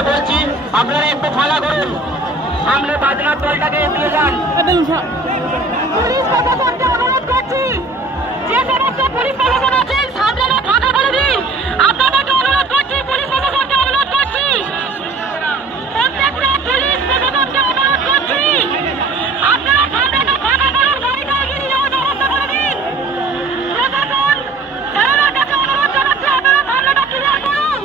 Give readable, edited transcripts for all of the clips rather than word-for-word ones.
উদ্দেশ্যে বলছি, আপনারা একটু ফালা করুন, সামনে বাজনার দলটাকে দিয়ে যান। পুলিশ প্রশাসনকে অনুরোধ করছি, যে সমস্ত পুলিশ প্রশাসন আছেন সামনে ফাঁকা করে দিন। আপনাদেরকে অনুরোধ করছি, পুলিশ প্রশাসনকে অনুরোধ করছি, প্রত্যেকটা পুলিশ প্রশাসনকে অনুরোধ করছি, আপনারা সামনেটা ফাঁকা করুন, গাড়িটা এগিয়ে নিয়ে যাওয়ার ব্যবস্থা করে দিন। প্রশাসন জনতার কাছে অনুরোধ জানাচ্ছি, আপনারা সামনেটা ক্লিয়ার করুন।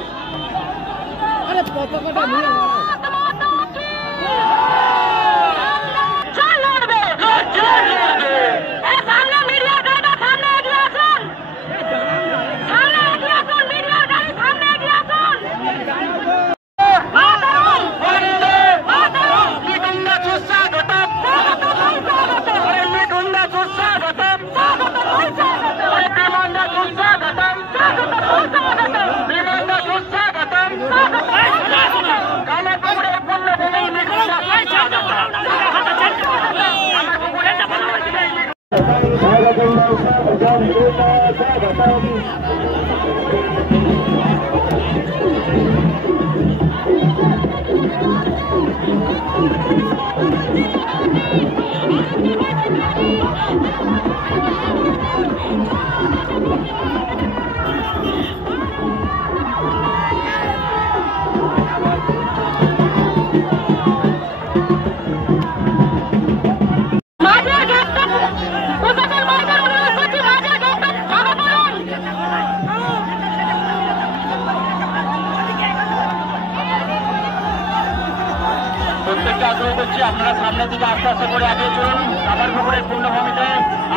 প্রত্যেকটা আগ্রহ করছি, আপনারা সামনের দিকে আস্তে আস্তে করে এগিয়ে চলুন। কামারপুকুরের পূর্ণভূমিতে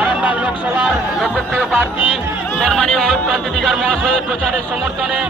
আরামবাগ লোকসভার লোকপ্রিয় প্রার্থী সম্মানীয় অরূপ কান্তি দিগার মহাশয়ের প্রচারের সমর্থনে